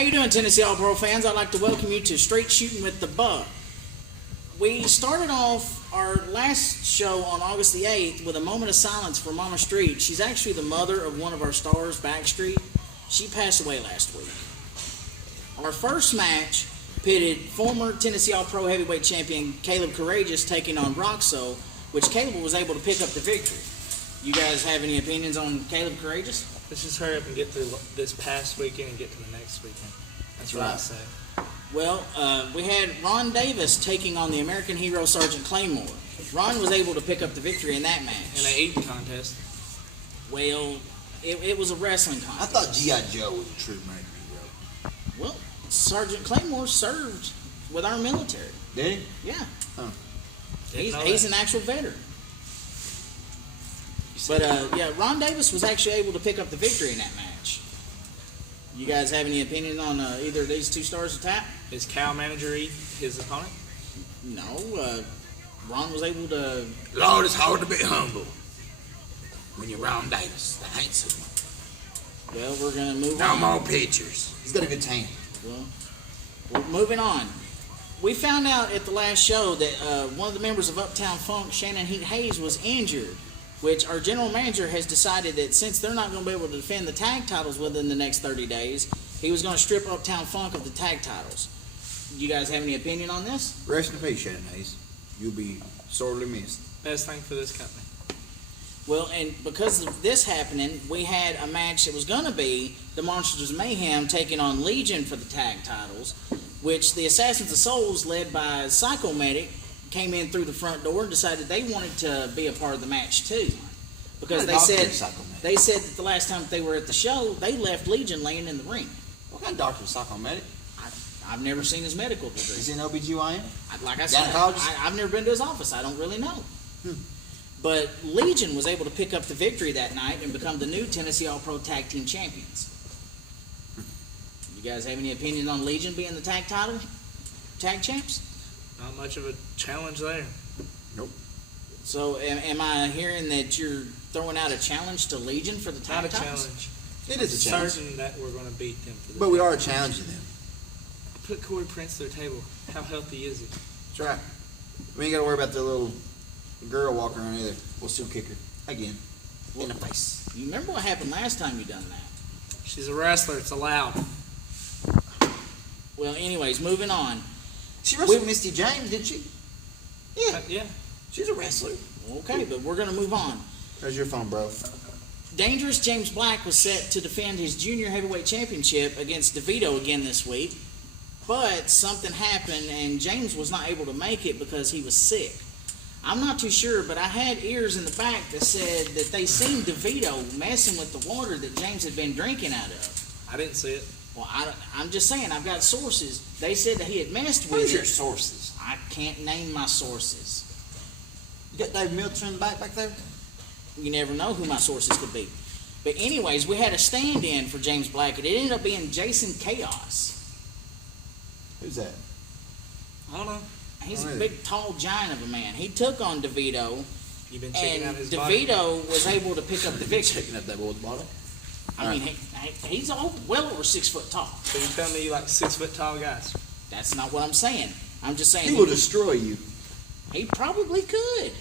How you doing, Tennessee All-Pro fans? I'd like to welcome you to Straight Shooting with the Buck. We started off our last show on August the 8th with a moment of silence for Mama Street. She's actually the mother of one of our stars, Backstreet. She passed away last week. Our first match pitted former Tennessee All-Pro heavyweight champion Caleb Courageous taking on Roxo, which Caleb was able to pick up the victory. You guys have any opinions on Caleb Courageous? Let's just hurry up and get through this past weekend and get to the next weekend. That's what I say. Well, we had Ron Davis taking on the American hero Sergeant Claymore. Ron was able to pick up the victory in that match. In an eating contest. Well, it was a wrestling contest. I thought G.I. Joe was a true American hero. Well, Sergeant Claymore served with our military. Did he? Yeah. Huh. He's an actual veteran. But, yeah, Ron Davis was actually able to pick up the victory in that match. You guys have any opinion on either of these two stars of tap? Is Cal Manager his opponent? No. Ron was able to... Lord, it's hard to be humble when you're Ron Davis, the handsome one. Well, we're going to move No on. more pictures. He's got a good tan. Well, moving on. We found out at the last show that one of the members of Uptown Funk, Shannon Heat Hayes, was injured, which our general manager has decided that since they're not going to be able to defend the tag titles within the next 30 days, he was going to strip Uptown Funk of the tag titles. You guys have any opinion on this? Rest in peace, Shannon Hayes. You'll be sorely missed. Best thing for this company. Well, and because of this happening, we had a match that was going to be the Monsters of Mayhem taking on Legion for the tag titles, which the Assassins of Souls, led by Psycho Medic, came in through the front door and decided they wanted to be a part of the match too. Because they said that the last time they were at the show, they left Legion laying in the ring. What kind of doctor is Psycho Medic? I've never seen his medical degree. Is he an OBGYN? Like I said, I've never been to his office. I don't really know. But Legion was able to pick up the victory that night and become the new Tennessee All-Pro Tag Team Champions. You guys have any opinion on Legion being the tag champs? Not much of a challenge there. Nope. So am I hearing that you're throwing out a challenge to Legion for the tag Not a titles? challenge. It is a challenge. Certain that we're going to beat them for the But we are challenging them. Put Corey Prince to their table. How healthy is he? That's right. We ain't got to worry about the little girl walking around either. We'll still kick her. Again. In the face. You remember what happened last time you done that? She's a wrestler. It's allowed. Well, anyways, moving on. She wrestled Misty James, didn't she? Yeah. Yeah. She's a wrestler. Okay, but we're going to move on. There's your phone, bro. Dangerous James Black was set to defend his junior heavyweight championship against DeVito again this week, but something happened and James was not able to make it because he was sick. I'm not too sure, but I had ears in the back that said that they seen DeVito messing with the water that James had been drinking out of. I didn't see it. Well, I'm just saying, I've got sources. They said that he had messed with Where's it. your sources? I can't name my sources. You got Dave Milton in the back there? You never know who my sources could be. But anyways, we had a stand-in for James Black, and it ended up being Jason Chaos. Who's that? I don't know. He's a big, tall giant of a man. He took on DeVito, You've been checking out and his body? DeVito was able to pick up the victory. Checking up that boy's body? I mean, he's well over 6 foot tall. So you tell me you like 6 foot tall guys? That's not what I'm saying. I'm just saying He will destroy you. he probably could.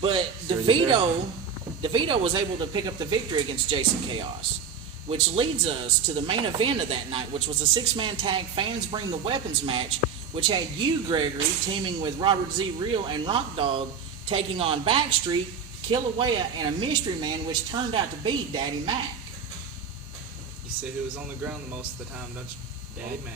But So DeVito was able to pick up the victory against Jason Chaos, which leads us to the main event of that night, which was a 6-man tag Fans Bring the Weapons match, which had you, Gregory, teaming with Robert Z. Real and Rock Dog, taking on Backstreet, Kilauea, and a mystery man, which turned out to be Daddy Mac. You see who was on the ground the most of the time, don't you? Daddy Mac.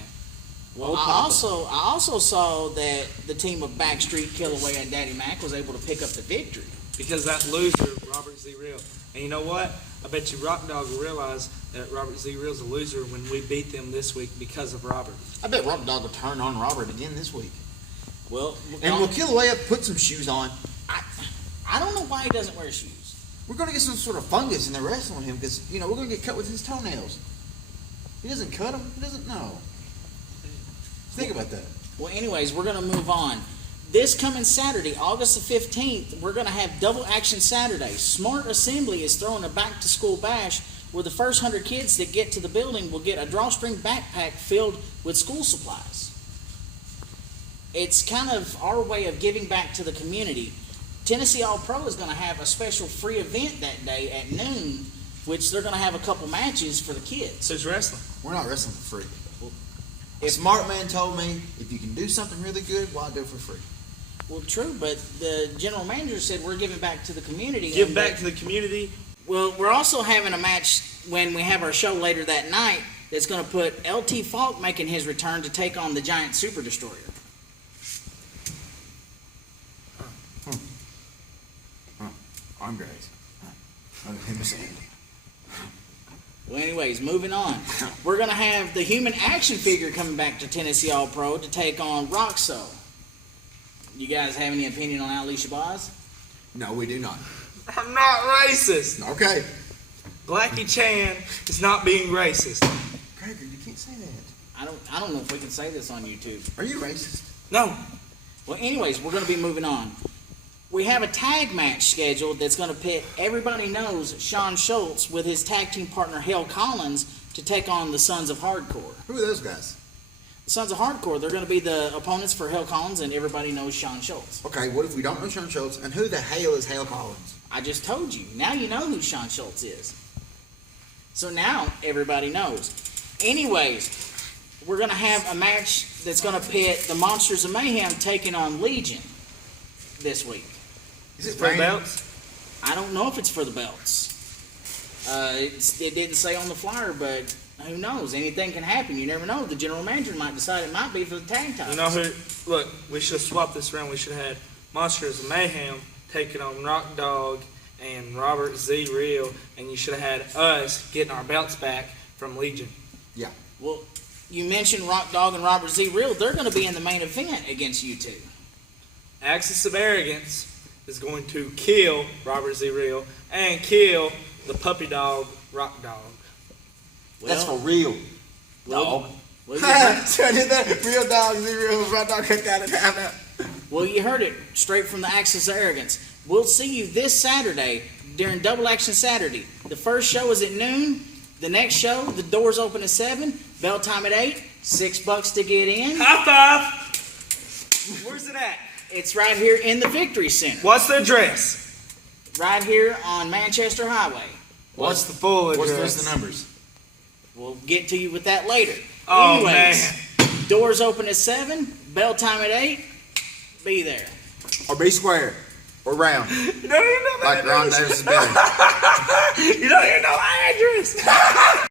Well, I also saw that the team of Backstreet, Kilauea, and Daddy Mac was able to pick up the victory. Because that loser, Robert Z. Real. And you know what? I bet you Rock Dog will realize that Robert Z. Real's a loser when we beat them this week because of Robert. I bet Rock Dog will turn on Robert again this week. Well, And will Kilauea put some shoes on? I don't know why he doesn't wear shoes. We're going to get some sort of fungus in the wrestling him because, we're going to get cut with his toenails. He doesn't cut them. He doesn't know. Think about that. Well, anyways, we're going to move on. This coming Saturday, August the 15th, we're going to have Double Action Saturday. Smart Assembly is throwing a back-to-school bash where the first 100 kids that get to the building will get a drawstring backpack filled with school supplies. It's kind of our way of giving back to the community. Tennessee All-Pro is going to have a special free event that day at noon, which they're going to have a couple matches for the kids. So it's wrestling. We're not wrestling for free. A smart man told me, if you can do something really good, why do it for free? Well, true, but the general manager said we're giving back to the community. Give back to the community. Well, we're also having a match when we have our show later that night that's going to put LT Falk making his return to take on the Giant Super Destroyer. Andres. Him saying. Well, anyways, moving on. We're going to have the human action figure coming back to Tennessee All-Pro to take on Roxo. You guys have any opinion on Alicia Boz? No, we do not. I'm not racist. Okay. Blackie Chan is not being racist. Gregory, you can't say that. I don't know if we can say this on YouTube. Are you racist? No. Well, anyways, we're going to be moving on. We have a tag match scheduled that's going to pit everybody knows Sean Schultz with his tag team partner Hale Collins to take on the Sons of Hardcore. Who are those guys? The Sons of Hardcore, they're going to be the opponents for Hale Collins, and everybody knows Sean Schultz. Okay, what if we don't know Sean Schultz, and who the hell is Hale Collins? I just told you. Now you know who Sean Schultz is. So now everybody knows. Anyways, we're going to have a match that's going to pit the Monsters of Mayhem taking on Legion this week. Is it For the raining? belts? I don't know if it's for the belts. It didn't say on the flyer, but who knows? Anything can happen. You never know. The general manager might decide it might be for the tag titles. You know who? Look, we should have swapped this around. We should have had Monsters of Mayhem taking on Rock Dog and Robert Z. Real, and you should have had us getting our belts back from Legion. Yeah. Well, you mentioned Rock Dog and Robert Z. Real. They're going to be in the main event against you two. Axis of Arrogance is going to kill Robert Z. Real and kill the puppy dog, Rock Dog. That's for real. Well, Dog. So I did that. Real dog, real rock dog, cut down and have that. well, you heard it straight from the Axis of Arrogance. We'll see you this Saturday during Double Action Saturday. The first show is at noon. The next show, the doors open at 7. Bell time at 8. $6 to get in. High five! Where's it at? It's right here in the Victory Center. What's the address? Right here on Manchester Highway. What's the full address? What's the rest of the numbers? We'll get to you with that later. Oh, Anyways, doors open at 7. Bell time at 8. Be there. Or be square. Or round. You don't even know Like the Ron address. Davis' belly. You don't even know the address.